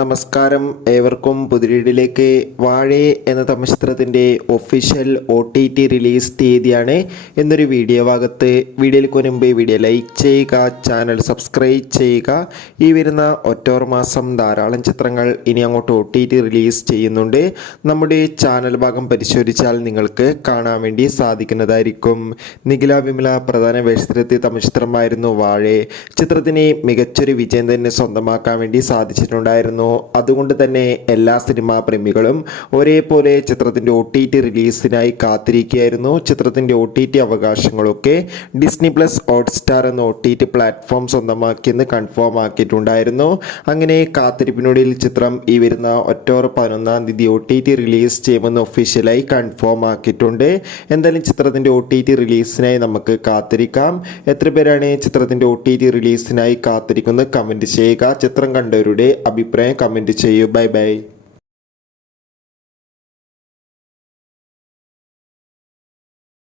നമസ്കാരം, ഏവർക്കും പുതിരീടിലേക്ക്. വാഴേ എന്ന തമിഴ് ചിത്രത്തിൻ്റെ ഒഫീഷ്യൽ OTT റിലീസ് തീയതിയാണ് എന്നൊരു വീഡിയോ ഭാഗത്ത്. വീഡിയോയിലേക്ക് മുൻപ് വീഡിയോ ലൈക്ക് ചെയ്യുക, ചാനൽ സബ്സ്ക്രൈബ് ചെയ്യുക. ഈ വരുന്ന ഒക്ടോബർ മാസം ധാരാളം ചിത്രങ്ങൾ ഇനി അങ്ങോട്ട് OTT റിലീസ് ചെയ്യുന്നുണ്ട്. നമ്മുടെ ചാനൽ ഭാഗം പരിശോധിച്ചാൽ നിങ്ങൾക്ക് കാണാൻ വേണ്ടി സാധിക്കുന്നതായിരിക്കും. നിഖില വിമല പ്രധാന വേഷത്തിലെത്തിയ തമിഴ് ചിത്രമായിരുന്നു വാഴേ. ചിത്രത്തിന് മികച്ചൊരു വിജയം തന്നെ സ്വന്തമാക്കാൻ വേണ്ടി സാധിച്ചിട്ടുണ്ട്. അതുകൊണ്ട് തന്നെ എല്ലാ സിനിമാ പ്രേമികളും ഒരേപോലെ ചിത്രത്തിൻ്റെ OTT റിലീസിനായി കാത്തിരിക്കുകയായിരുന്നു. ചിത്രത്തിൻ്റെ OTT അവകാശങ്ങളൊക്കെ ഡിസ്നി പ്ലസ് ഹോട്ട്സ്റ്റാർ എന്ന OTT പ്ലാറ്റ്ഫോം സ്വന്തമാക്കിയെന്ന് കൺഫേം ആക്കിയിട്ടുണ്ടായിരുന്നു. അങ്ങനെ കാത്തിരിപ്പിനൊടുവിൽ ചിത്രം ഈ വരുന്ന ഒക്ടോബർ 11-ാം തീയതി OTT റിലീസ് ചെയ്യുമെന്ന് ഒഫീഷ്യലായി കൺഫേം ആക്കിയിട്ടുണ്ട്. എന്തായാലും ചിത്രത്തിൻ്റെ OTT റിലീസിനായി നമുക്ക് കാത്തിരിക്കാം. എത്ര പേരാണ് ചിത്രത്തിൻ്റെ OTT റിലീസിനായി കാത്തിരിക്കുന്നത് കമൻറ്റ് ചെയ്യുക. ചിത്രം കണ്ടവരുടെ അഭിപ്രായം കമൻറ്റ് ചെയ്യൂ. Bye bye.